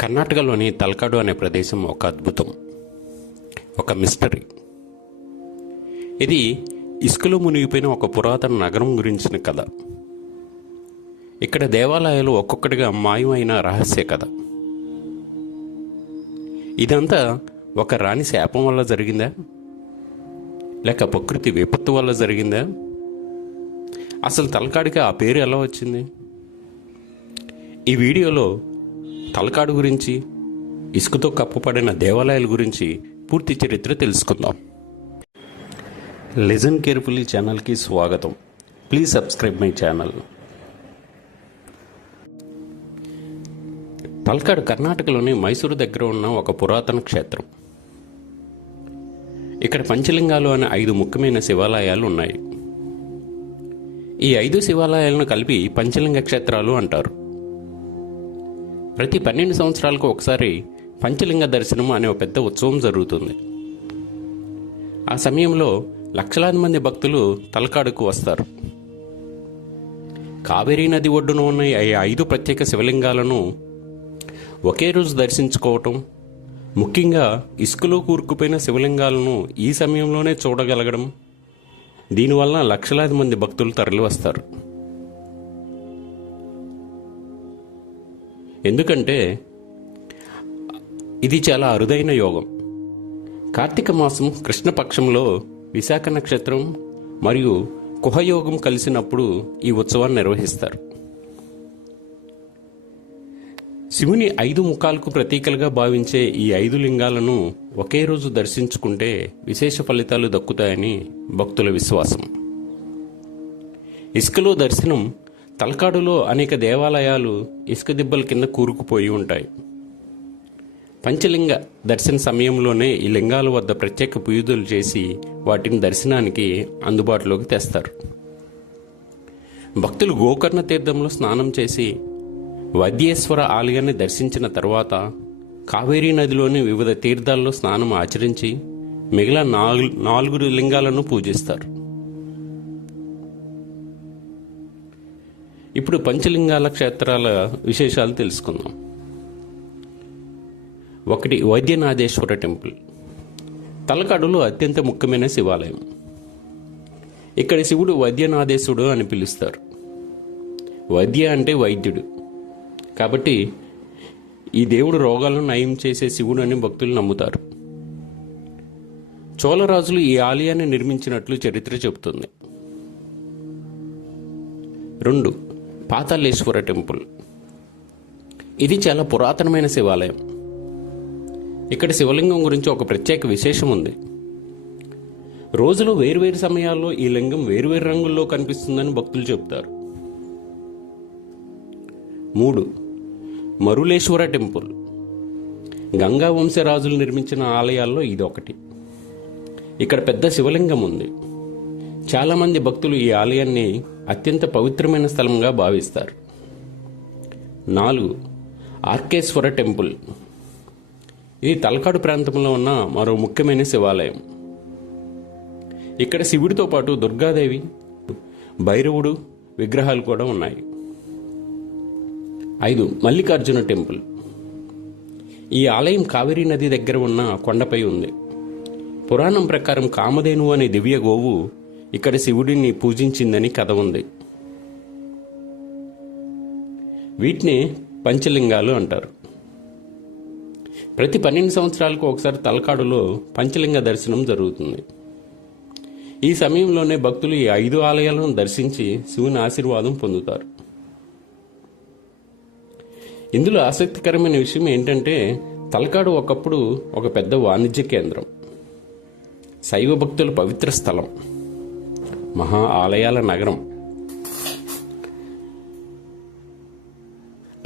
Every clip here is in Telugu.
కర్ణాటకలోని తలకాడు అనే ప్రదేశం ఒక అద్భుతం, ఒక మిస్టరీ. ఇది ఇసుకలో మునిగిపోయిన ఒక పురాతన నగరం గురించిన కథ. ఇక్కడ దేవాలయాలు ఒక్కొక్కటిగా మాయమైన రహస్య కథ. ఇదంతా ఒక రాణి శాపం వల్ల జరిగిందా, లేక ప్రకృతి విపత్తు వల్ల జరిగిందా? అసలు తలకాడికి ఆ పేరు ఎలా వచ్చింది? ఈ వీడియోలో తలకాడు గురించి, ఇసుకతో కప్పబడిన దేవాలయాల గురించి పూర్తి చరిత్ర తెలుసుకుందాం. లిజన్ కేర్ఫుల్లీ ఛానల్కి స్వాగతం. Please subscribe my channel. Talakadu కర్ణాటకలోని మైసూరు దగ్గర ఉన్న ఒక పురాతన క్షేత్రం. ఇక్కడ పంచలింగాలు అనే 5 ముఖ్యమైన శివాలయాలు ఉన్నాయి. ఈ 5 శివాలయాలను కలిపి పంచలింగ క్షేత్రాలు అంటారు. ప్రతి 12 సంవత్సరాలకు ఒకసారి పంచలింగ దర్శనం అనే ఒక పెద్ద ఉత్సవం జరుగుతుంది. ఆ సమయంలో లక్షలాది మంది భక్తులు తలకాడుకు వస్తారు. కావేరీ నది ఒడ్డున ఉన్న ఈ 5 ప్రత్యేక శివలింగాలను ఒకే రోజు దర్శించుకోవటం, ముఖ్యంగా ఇసుకలో కూరుకుపోయిన శివలింగాలను ఈ సమయంలోనే చూడగలగడం, దీనివల్ల లక్షలాది మంది భక్తులు తరలివస్తారు. ఎందుకంటే ఇది చాలా అరుదైన యోగం. కార్తీక మాసం కృష్ణపక్షంలో విశాఖ నక్షత్రం మరియు కుహయోగం కలిసినప్పుడు ఈ ఉత్సవాన్ని నిర్వహిస్తారు. శివుని 5 ముఖాలకు ప్రతీకలుగా భావించే ఈ 5 లింగాలను ఒకే రోజు దర్శించుకుంటే విశేష ఫలితాలు దక్కుతాయని భక్తుల విశ్వాసం. ఇసుకలో దర్శనం. తలకాడులో అనేక దేవాలయాలు ఇసుక దిబ్బల కింద కూరుకుపోయి ఉంటాయి. పంచలింగ దర్శన సమయంలోనే ఈ లింగాల వద్ద ప్రత్యేక పూజలు చేసి వాటిని దర్శనానికి అందుబాటులోకి తెస్తారు. భక్తులు గోకర్ణ తీర్థంలో స్నానం చేసి వైద్యేశ్వర ఆలయాన్ని దర్శించిన తర్వాత కావేరీ నదిలోని వివిధ తీర్థాల్లో స్నానం ఆచరించి మిగిలిన 4 లింగాలను పూజిస్తారు. ఇప్పుడు పంచలింగాల క్షేత్రాల విశేషాలు తెలుసుకుందాం. 1. వైద్యనాథేశ్వర టెంపుల్. తలకాడులో అత్యంత ముఖ్యమైన శివాలయం. ఇక్కడ శివుడు వైద్యనాథేశ్వరుడు అని పిలుస్తారు. వైద్య అంటే వైద్యుడు కాబట్టి ఈ దేవుడు రోగాలను నయం చేసే శివుడు అని భక్తులు నమ్ముతారు. చోళరాజులు ఈ ఆలయాన్ని నిర్మించినట్లు చరిత్ర చెబుతుంది. 2. పాతాళేశ్వర టెంపుల్. ఇది చాలా పురాతనమైన శివాలయం. ఇక్కడ శివలింగం గురించి ఒక ప్రత్యేక విశేషం ఉంది. రోజులో వేర్వేరు సమయాల్లో ఈ లింగం వేర్వేరు రంగుల్లో కనిపిస్తుందని భక్తులు చెబుతారు. 3. మరులేశ్వర టెంపుల్. గంగా వంశరాజులు నిర్మించిన ఆలయాల్లో ఇది ఒకటి. ఇక్కడ పెద్ద శివలింగం ఉంది. చాలామంది భక్తులు ఈ ఆలయాన్ని అత్యంత పవిత్రమైన స్థలంగా భావిస్తారు. 4. ఆర్కేశ్వర టెంపుల్. ఇది తలకాడు ప్రాంతంలో ఉన్న మరో ముఖ్యమైన శివాలయం. ఇక్కడ శివుడితో పాటు దుర్గాదేవి, భైరవుడు విగ్రహాలు కూడా ఉన్నాయి. 5. మల్లికార్జున టెంపుల్. ఈ ఆలయం కావేరీ నది దగ్గర ఉన్న కొండపై ఉంది. పురాణం ప్రకారం కామధేను అనే దివ్య గోవు ఇక్కడ శివుడిని పూజించిందని కథ ఉంది. వీటిని పంచలింగాలు అంటారు. ప్రతి 12 సంవత్సరాలకు ఒకసారి తలకాడులో పంచలింగ దర్శనం జరుగుతుంది. ఈ సమయంలోనే భక్తులు ఈ 5 ఆలయాలను దర్శించి శివుని ఆశీర్వాదం పొందుతారు. ఇందులో ఆసక్తికరమైన విషయం ఏంటంటే తలకాడు ఒకప్పుడు ఒక పెద్ద వాణిజ్య కేంద్రం, శైవ భక్తుల పవిత్ర స్థలం, మహా ఆలయాల నగరం.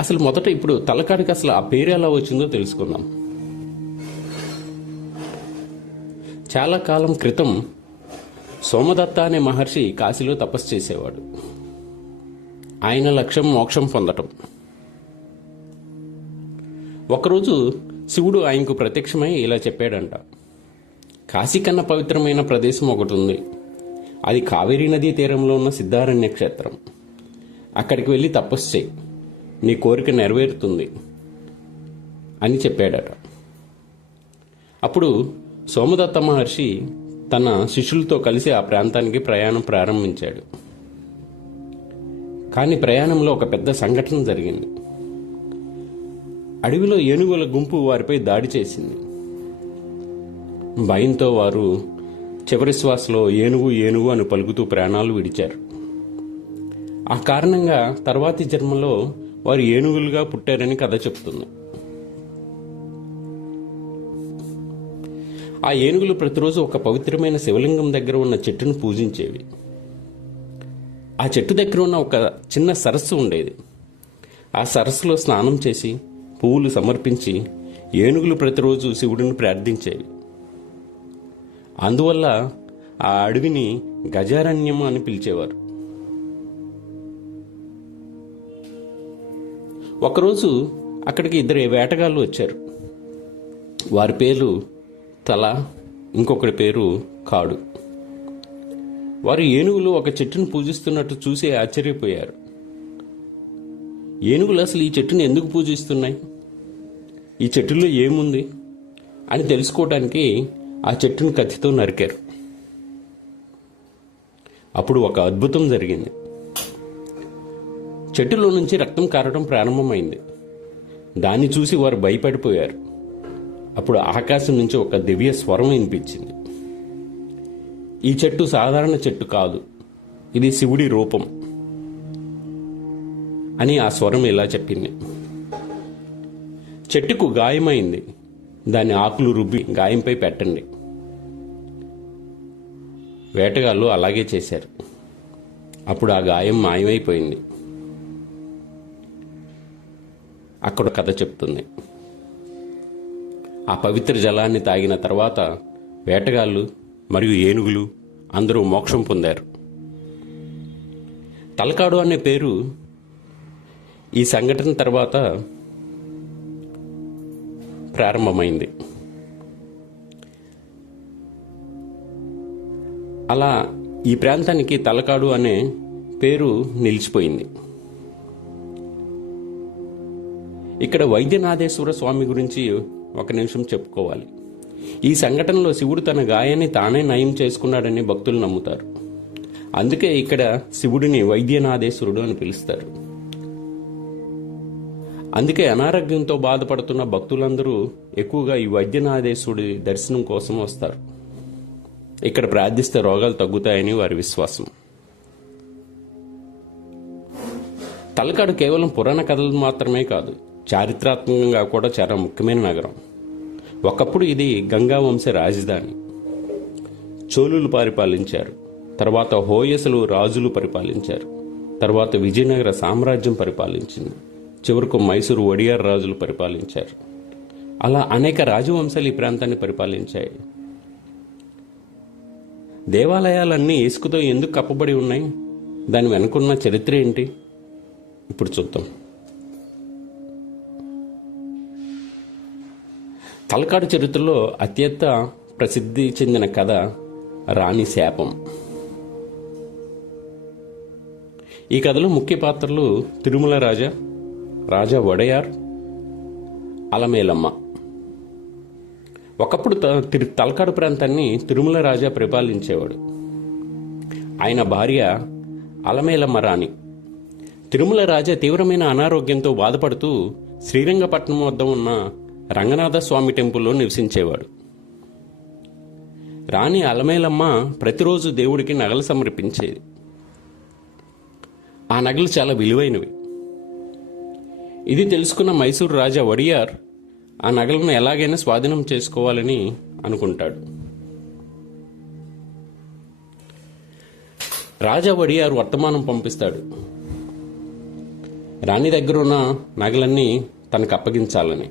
అసలు మొదట ఇప్పుడు తలకాడికి అసలు ఆ పేరు ఎలా వచ్చిందో తెలుసుకుందాం. చాలా కాలం క్రితం సోమదత్త అనే మహర్షి కాశీలో తపస్సు చేసేవాడు. ఆయన లక్ష్యం మోక్షం పొందటం. ఒకరోజు శివుడు ఆయనకు ప్రత్యక్షమై ఇలా చెప్పాడంట, కాశీ కన్నా పవిత్రమైన ప్రదేశం ఒకటి ఉంది. అది కావేరీ నదీ తీరంలో ఉన్న సిద్ధారణ్య క్షేత్రం. అక్కడికి వెళ్ళి తపస్సు చేయి, నీ కోరిక నెరవేరుతుంది. అని చెప్పాడట. అప్పుడు సోమదత్త మహర్షి తన శిష్యులతో కలిసి ఆ ప్రాంతానికి ప్రయాణం ప్రారంభించాడు. కానీ ప్రయాణంలో ఒక పెద్ద సంఘటన జరిగింది. అడవిలో ఏనుగుల గుంపు వారిపై దాడి చేసింది. భయంతో వారు చివరి శ్వాసలో ఏనుగు ఏనుగు అని పలుకుతూ ప్రాణాలు విడిచారు. ఆ కారణంగా తర్వాతి జన్మలో వారు ఏనుగులుగా పుట్టారని కథ చెప్తుంది. ఆ ఏనుగులు ప్రతిరోజు ఒక పవిత్రమైన శివలింగం దగ్గర ఉన్న చెట్టును పూజించేవి. ఆ చెట్టు దగ్గర ఉన్న ఒక చిన్న సరస్సు ఉండేది. ఆ సరస్సులో స్నానం చేసి పువ్వులు సమర్పించి ఏనుగులు ప్రతిరోజు శివుడిని ప్రార్థించేవి. అందువల్ల ఆ అడవిని గజారణ్యం అని పిలిచేవారు. ఒకరోజు అక్కడికి 2 వేటగాళ్ళు వచ్చారు. వారి పేర్లు తల, ఇంకొకటి పేరు కాడు. వారు ఏనుగులు ఒక చెట్టును పూజిస్తున్నట్టు చూసి ఆశ్చర్యపోయారు. ఏనుగులు అసలు ఈ చెట్టును ఎందుకు పూజిస్తున్నాయి, ఈ చెట్టులో ఏముంది అని తెలుసుకోవడానికి ఆ చెట్టును కత్తితో నరికారు. అప్పుడు ఒక అద్భుతం జరిగింది. చెట్టులో నుంచి రక్తం కారడం ప్రారంభమైంది. దాన్ని చూసి వారు భయపడిపోయారు. అప్పుడు ఆకాశం నుంచి ఒక దివ్య స్వరం వినిపించింది. ఈ చెట్టు సాధారణ చెట్టు కాదు, ఇది శివుడి రూపం అని ఆ స్వరం ఇలా చెప్పింది. చెట్టుకు గాయమైంది, దాని ఆకులు రుబ్బి గాయంపై పెట్టండి. వేటగాళ్ళు అలాగే చేశారు. అప్పుడు ఆ గాయం మాయమైపోయింది. అక్కడ కథ చెప్తుంది. ఆ పవిత్ర జలాన్ని తాగిన తర్వాత వేటగాళ్ళు మరియు ఏనుగులు అందరూ మోక్షం పొందారు. తలకాడు అనే పేరు ఈ సంఘటన తర్వాత ప్రారంభమైంది. అలా ఈ ప్రాంతానికి తలకాడు అనే పేరు నిలిచిపోయింది. ఇక్కడ వైద్యనాథేశ్వర స్వామి గురించి ఒక నిమిషం చెప్పుకోవాలి. ఈ సంఘటనలో శివుడు తన గాయాన్ని తానే నయం చేసుకున్నాడని భక్తులు నమ్ముతారు. అందుకే ఇక్కడ శివుడిని వైద్యనాథేశ్వరుడు అని పిలుస్తారు. అందుకే అనారోగ్యంతో బాధపడుతున్న భక్తులందరూ ఎక్కువగా ఈ వైద్యనాథేశ్వరుడి దర్శనం కోసం వస్తారు. ఇక్కడ ప్రార్థిస్తే రోగాలు తగ్గుతాయని వారి విశ్వాసం. తలకాడు కేవలం పురాణ కథలు మాత్రమే కాదు, చారిత్రాత్మకంగా కూడా చాలా ముఖ్యమైన నగరం. ఒకప్పుడు ఇది గంగా వంశ రాజధాని. చోళులు పరిపాలించారు, తర్వాత హోయసలు రాజులు పరిపాలించారు, తర్వాత విజయనగర సామ్రాజ్యం పరిపాలించింది, చివరకు మైసూరు ఒడియార్ రాజులు పరిపాలించారు. అలా అనేక రాజవంశాలు ఈ ప్రాంతాన్ని పరిపాలించాయి. దేవాలయాలన్నీ ఇసుకతో ఎందుకు కప్పబడి ఉన్నాయి, దాని వెనుకున్న చరిత్ర ఏంటి ఇప్పుడు చూద్దాం. తలకాడు చరిత్రలో అత్యంత ప్రసిద్ధి చెందిన కథ రాణి శాపం. ఈ కథలో ముఖ్య పాత్రలు తిరుమల రాజా, రాజా వడయార్, అలమేలమ్మ. ఒకప్పుడు తలకాడు ప్రాంతాన్ని తిరుమల రాజా పరిపాలించేవాడు. ఆయన భార్య అలమేలమ్మ రాణి. తిరుమల రాజా తీవ్రమైన అనారోగ్యంతో బాధపడుతూ శ్రీరంగపట్నం వద్ద ఉన్న రంగనాథ స్వామి టెంపుల్లో నివసించేవాడు. రాణి అలమేలమ్మ ప్రతిరోజు దేవుడికి నగలు సమర్పించేది. ఆ నగలు చాలా విలువైనవి. ఇది తెలుసుకున్న మైసూరు రాజా వడియార్ ఆ నగలను ఎలాగైనా స్వాధీనం చేసుకోవాలని అనుకుంటాడు. రాజా వడియార్ వర్తమానం పంపిస్తాడు. రాణి దగ్గరున్న నగలన్నీ తనకు అప్పగించాలని.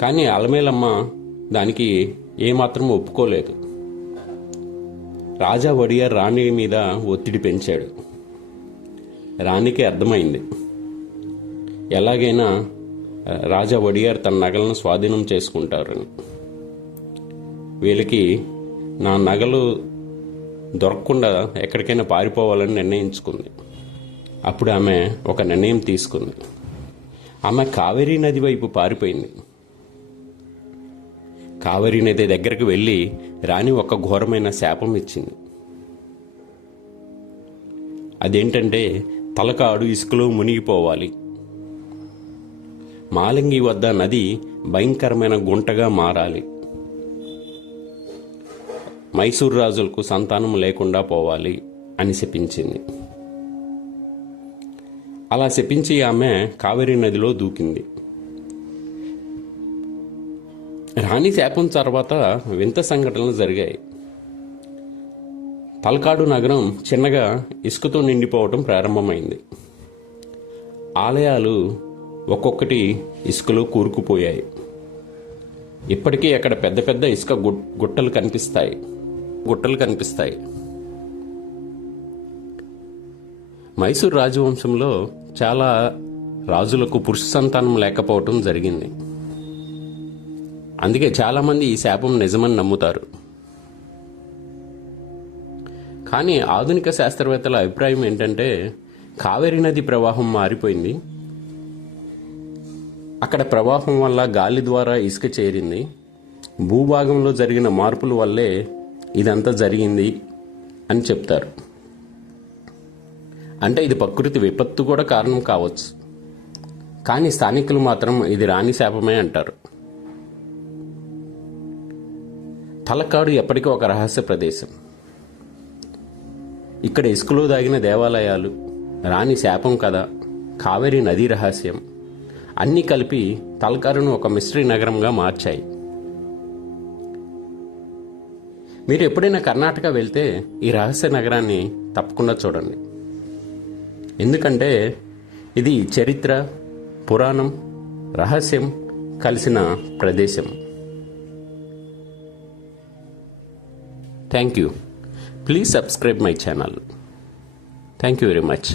కానీ అలమేలమ్మ దానికి ఏమాత్రం ఒప్పుకోలేదు. రాజా వడియార్ రాణి మీద ఒత్తిడి పెంచాడు. రాణికి అర్థమైంది, ఎలాగైనా రాజా వడియార్ తన నగలను స్వాధీనం చేసుకుంటారని. వీళ్ళకి నా నగలు దొరకకుండా ఎక్కడికైనా పారిపోవాలని నిర్ణయించుకుంది. అప్పుడు ఆమె ఒక నిర్ణయం తీసుకుంది. ఆమె కావేరీ నది వైపు పారిపోయింది. కావేరీ నది దగ్గరికి వెళ్ళి రాణి ఒక ఘోరమైన శాపం ఇచ్చింది. అదేంటంటే తలకాడు ఇసుకలో మునిగిపోవాలి, మాలింగి వద్ద నది భయంకరమైన గుంటగా మారాలి, మైసూరు రాజులకు సంతానం లేకుండా పోవాలి అని శపించింది. అలా శపించి ఆమె కావేరీ నదిలో దూకింది. రాణి శాపం తర్వాత వింత సంఘటనలు జరిగాయి. తలకాడు నగరం చిన్నగా ఇసుకతో నిండిపోవటం ప్రారంభమైంది. ఆలయాలు ఒక్కొక్కటి ఇసుకలో కూరుకుపోయాయి. ఇప్పటికీ అక్కడ పెద్ద పెద్ద ఇసుక గుట్టలు కనిపిస్తాయి. మైసూరు రాజవంశంలో చాలా రాజులకు పురుష సంతానం లేకపోవటం జరిగింది. అందుకే చాలామంది ఈ శాపం నిజమని నమ్ముతారు. కానీ ఆధునిక శాస్త్రవేత్తల అభిప్రాయం ఏంటంటే కావేరీ నది ప్రవాహం మారిపోయింది. అక్కడ ప్రవాహం వల్ల గాలి ద్వారా ఇసుక చేరింది. భూభాగంలో జరిగిన మార్పుల వల్లే ఇదంతా జరిగింది అని చెప్తారు. అంటే ఇది ప్రకృతి విపత్తు కూడా కారణం కావచ్చు. కానీ స్థానికులు మాత్రం ఇది రాణి శాపమే అంటారు. తలకాడు ఎప్పటికీ ఒక రహస్య ప్రదేశం. ఇక్కడ ఇసుకలో దాగిన దేవాలయాలు, రాణి శాపం కథ, కావేరీ నదీ రహస్యం అన్నీ కలిపి తలకాడును ఒక మిస్టరీ నగరంగా మార్చాయి. మీరు ఎప్పుడైనా కర్ణాటక వెళ్తే ఈ రహస్య నగరాన్ని తప్పకుండా చూడండి. ఎందుకంటే ఇది చరిత్ర, పురాణం, రహస్యం కలిసిన ప్రదేశం. Thank you. Please subscribe my channel. Thank you very much.